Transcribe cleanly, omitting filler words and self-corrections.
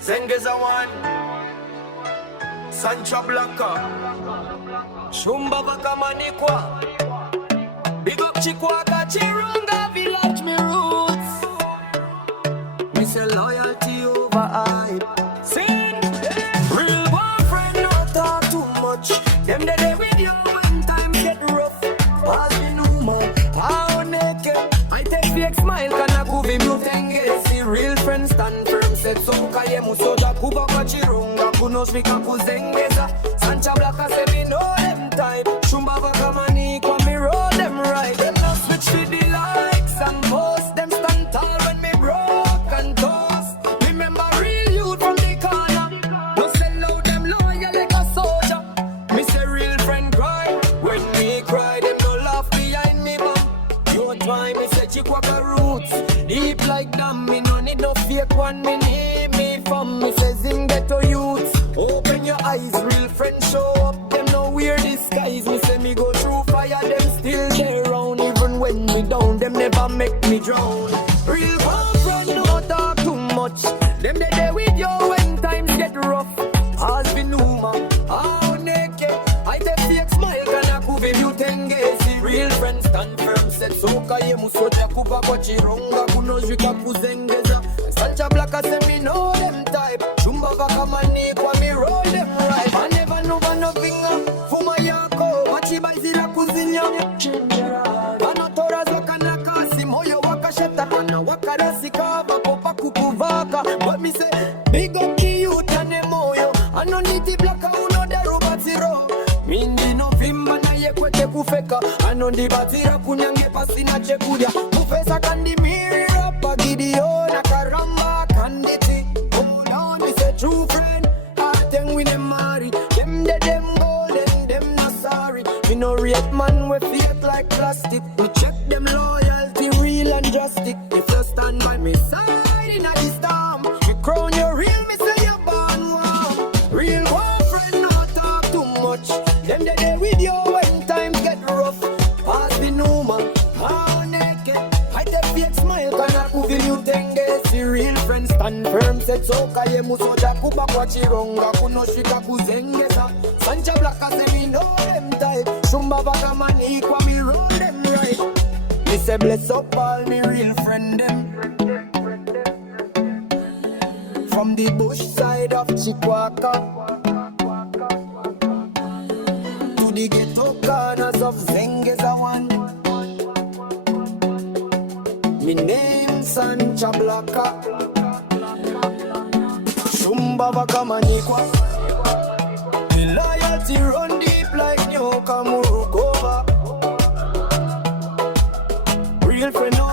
Zengeza one, Sancha Blacka, Shumba Vakamanikwa, Big up Chikwaka, Chirunga Village, me roots. Me say loyalty over hype. Sing, real Gwaan Fren, no talk too much. Them they there with you when times get rough. Pass the number, how naked. I take fake smile, kana kuvi mutenge. See real friends stand firm, set so kaye musoda kuba kwa chirunga. Kuno speaker ku Zengeza. Sancha Blacka say me know them type. Shumba Vakamani kwa me roll them right. Them not switch to the likes and post. Them stand tall when me broke and toast. Remember real youth from the corner. No sell out them loyal like a soldier. Me say real friend cry when me cry. Them no laugh behind me bum. Your time me say Chikwaka roots deep like damn. Me no need no fake one. Me need me from me say Zimdancehall youths. Open your eyes, real friends show up. Them no wear disguise. Me say me go through fire. Them still there round. Even when me down, them never make me drown. Real Gwaan Fren no talk too much. Them they there with you when times get rough. As we know man, how naked. I take fake smile, kana kuvi mutenge. See real friends stand firm, set so kaye musoja kuba kwa chirunga. Kuno jika ku Zengeza. Sancha Blacka say me know them type. Shumba Vakamani kwa me roll them right. I never know for nothing. Fuma yako, machi baizira kuzinya. Anotora zakana kasi, moyo wakasheta. Kana wakarasi kava, kopa kukuvaka. But me say, big up the youth and the moyo. Anoniti Blacka uno de rubatiro. Mindi no vimba na ye kwete kufeka. Anondi batira kunyange pasina chekudia. Kufesa kandi miri rapa gidio na karamba kanditi. Oh no, me say true friend. Hearten with them marry. Them de them golden, them not sorry. Me no rate man we fake like plastic. We check them loyalty real and drastic. If you stand by me side in a storm, me crown you real, me say you born warm. Real Gwaan Fren no talk too much. Them they there with you when times get rough. Pass the number, how naked. I take fake smile, kana kuvi mutenge. See real friends stand firm, set so kaye musoja kuba kwa chirunga. Kuno shika ku Zengeza. Sancha Blacka say me know them type. Shumba Vakamani kwa me roll them right. Me say bless up all me real friend them. From the bush side of Chikwaka to the ghetto corners of Zengeza one. Me name Sancha Blacka. Shumba Vakamani kwa. Me loyalty run deep like New Kamurukova. Real friend no